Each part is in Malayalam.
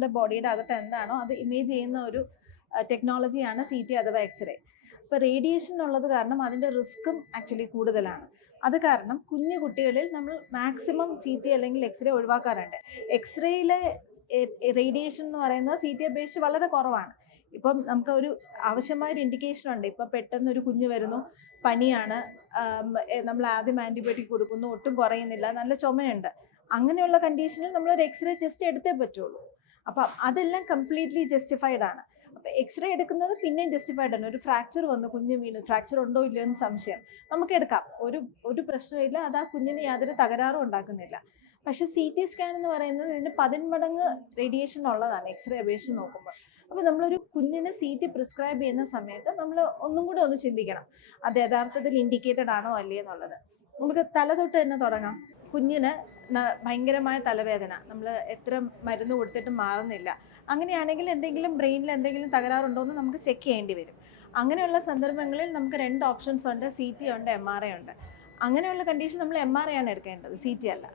നമ്മുടെ ബോഡിയുടെ അകത്ത് എന്താണോ അത് ഇമേജ് ചെയ്യുന്ന ഒരു ടെക്നോളജിയാണ് സി ടി അഥവാ എക്സ്റേ അപ്പോൾ റേഡിയേഷൻ ഉള്ളത് കാരണം അതിന്റെ റിസ്ക്കും ആക്ച്വലി കൂടുതലാണ്. അത് കാരണം കുഞ്ഞു കുട്ടികളിൽ നമ്മൾ മാക്സിമം സി ടി അല്ലെങ്കിൽ എക്സ്റേ ഒഴിവാക്കാറുണ്ട്. എക്സ്റേയിലെ റേഡിയേഷൻ എന്ന് പറയുന്നത് സി ടി അപേക്ഷിച്ച് വളരെ കുറവാണ്. ഇപ്പം നമുക്ക് ഒരു ആവശ്യമായ ഒരു ഇൻഡിക്കേഷൻ ഉണ്ട്. ഇപ്പം പെട്ടെന്ന് ഒരു കുഞ്ഞ് വരുന്നു പനിയാണ് നമ്മൾ ആദ്യം ആന്റിബയോട്ടിക് കൊടുക്കുന്നു ഒട്ടും കുറയുന്നില്ല നല്ല ചുമയുണ്ട്. അങ്ങനെയുള്ള കണ്ടീഷനിൽ നമ്മൾ ഒരു എക്സ്റേ ടെസ്റ്റ് എടുത്തേ പറ്റുള്ളൂ. അപ്പം അതെല്ലാം കംപ്ലീറ്റ്ലി ജസ്റ്റിഫൈഡ് ആണ്. അപ്പം എക്സ്റേ എടുക്കുന്നത് പിന്നെയും ജസ്റ്റിഫൈഡ് ആണ്. ഒരു ഫ്രാക്ചർ വന്നു കുഞ്ഞ് വീണ്. ഫ്രാക്ചർ ഉണ്ടോ ഇല്ലയോ എന്ന് സംശയം. നമുക്ക് എടുക്കാം. ഒരു ഒരു പ്രശ്നമില്ല അത് ആ കുഞ്ഞിന് യാതൊരു തകരാറും ഉണ്ടാക്കുന്നില്ല. പക്ഷെ സി ടി സ്കാൻ എന്ന് പറയുന്നത് ഇതിന് പതിന്മടങ്ങ് റേഡിയേഷൻ ഉള്ളതാണ്. എക്സ്റേ അപേക്ഷിച്ച് നോക്കുമ്പോൾ. അപ്പോൾ നമ്മളൊരു കുഞ്ഞിന് സി ടി പ്രിസ്ക്രൈബ് ചെയ്യുന്ന സമയത്ത് നമ്മൾ ഒന്നും കൂടെ ഒന്ന് ചിന്തിക്കണം. അത് യഥാർത്ഥത്തിൽ ഇൻഡിക്കേറ്റഡ് ആണോ അല്ലേ എന്നുള്ളത്. നമുക്ക് തല തൊട്ട് തന്നെ തുടങ്ങാം. കുഞ്ഞിന് ഭയങ്കരമായ തലവേദന. നമ്മൾ എത്ര മരുന്ന് കൊടുത്തിട്ടും മാറുന്നില്ല. അങ്ങനെയാണെങ്കിൽ എന്തെങ്കിലും ബ്രെയിനിൽ എന്തെങ്കിലും തകരാറുണ്ടോ എന്ന് നമുക്ക് ചെക്ക് ചെയ്യേണ്ടി വരും. അങ്ങനെയുള്ള സന്ദർഭങ്ങളിൽ നമുക്ക് രണ്ട് ഓപ്ഷൻസ് ഉണ്ട്. സി ടി ഉണ്ട് എം ആർ ഐ ഉണ്ട്. അങ്ങനെയുള്ള കണ്ടീഷൻ നമ്മൾ എം ആർ ഐ ആണ് എടുക്കേണ്ടത് സി ടി അല്ല.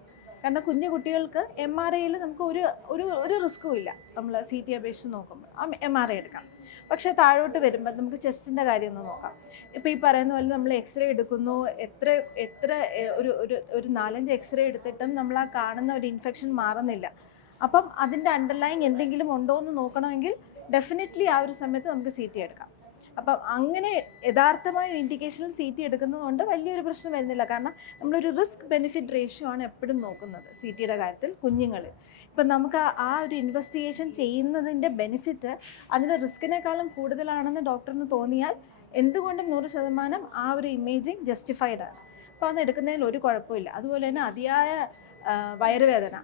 കാരണം കുഞ്ഞു കുട്ടികൾക്ക് എം ആർ ഐയിൽ നമുക്ക് ഒരു ഒരു ഒരു റിസ്ക്കും ഇല്ല. നമ്മൾ സി ടി അപേക്ഷിച്ച് നോക്കുമ്പോൾ. എം ആർ ഐ എടുക്കാം. പക്ഷേ താഴോട്ട് വരുമ്പോൾ നമുക്ക് ചെസ്റ്റിന്റെ കാര്യം ഒന്ന് നോക്കാം. ഇപ്പോൾ ഈ പറയുന്ന പോലെ നമ്മൾ എക്സ്റേ എടുക്കുന്നു. എത്ര എത്ര ഒരു ഒരു ഒരു നാലഞ്ച് എക്സ്റേ എടുത്തിട്ടും നമ്മൾ ആ കാണുന്ന ഒരു ഇൻഫെക്ഷൻ മാറുന്നില്ല. അപ്പം അതിന്റെ അണ്ടർലൈങ് എന്തെങ്കിലും ഉണ്ടോ എന്ന് നോക്കണമെങ്കിൽ ഡെഫിനറ്റ്ലി ആ ഒരു സമയത്ത് നമുക്ക് സി ടി എടുക്കാം. അപ്പം അങ്ങനെ യഥാർത്ഥമായ ഇൻഡിക്കേഷനിൽ സി ടി എടുക്കുന്നത് കൊണ്ട് വലിയൊരു പ്രശ്നം വരുന്നില്ല. കാരണം നമ്മളൊരു റിസ്ക് ബെനിഫിറ്റ് റേഷ്യോ ആണ് എപ്പോഴും നോക്കുന്നത് സി ടിയുടെ കാര്യത്തിൽ കുഞ്ഞുങ്ങളിൽ ഇപ്പം നമുക്ക് ആ- ആ ഒരു ഇൻവെസ്റ്റിഗേഷൻ ചെയ്യുന്നതിന്റെ ബെനിഫിറ്റ് അതിന്റെ റിസ്കിനേക്കാളും കൂടുതലാണെന്ന് ഡോക്ടറിന് തോന്നിയാൽ എന്തുകൊണ്ടും നൂറ് ശതമാനം ആ ഒരു ഇമേജിങ് ജസ്റ്റിഫൈഡ് ആണ്. അപ്പോൾ അത് എടുക്കുന്നതിൽ ഒരു കുഴപ്പമില്ല. അതുപോലെ തന്നെ അതിയായ വയറുവേദന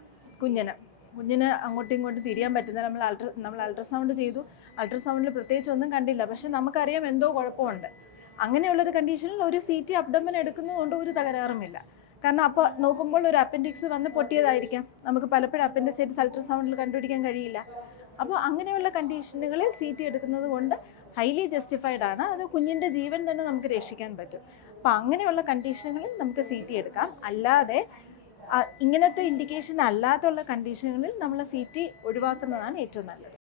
കുഞ്ഞിന്. കുഞ്ഞിന് അങ്ങോട്ടും ഇങ്ങോട്ടും തിരിയാൻ പറ്റുന്നില്ല. നമ്മൾ അൾട്ര നമ്മൾ അൾട്രാസൗണ്ട് ചെയ്തു. അൾട്രാസൗണ്ടിൽ പ്രത്യേകിച്ച് ഒന്നും കണ്ടില്ല. പക്ഷെ നമുക്കറിയാം എന്തോ കുഴപ്പമുണ്ട്. അങ്ങനെയുള്ളൊരു കണ്ടീഷനിൽ ഒരു സി ടി അബ്ഡമൻ എടുക്കുന്നതുകൊണ്ട് ഒരു തകരാറുമില്ല. കാരണം അപ്പോൾ നോക്കുമ്പോൾ ഒരു അപ്പൻഡിക്സ് വന്ന് പൊട്ടിയതായിരിക്കാം. നമുക്ക് പലപ്പോഴും അപ്പൻഡിസൈറ്റിസ് അൾട്രാസൗണ്ടിൽ കണ്ടുപിടിക്കാൻ കഴിയില്ല. അപ്പോൾ അങ്ങനെയുള്ള കണ്ടീഷനുകളിൽ സി ടി എടുക്കുന്നത് കൊണ്ട് ഹൈലി ജസ്റ്റിഫൈഡ് ആണ്. അത് കുഞ്ഞിന്റെ ജീവൻ തന്നെ നമുക്ക് രക്ഷിക്കാൻ പറ്റും. അപ്പോൾ അങ്ങനെയുള്ള കണ്ടീഷനുകളിൽ നമുക്ക് സി ടി എടുക്കാം. അല്ലാതെ ഇങ്ങനത്തെ ഇൻഡിക്കേഷൻ അല്ലാത്തുള്ള കണ്ടീഷനുകളിൽ നമ്മൾ സി ടി ഒഴിവാക്കുന്നതാണ് ഏറ്റവും നല്ലത്.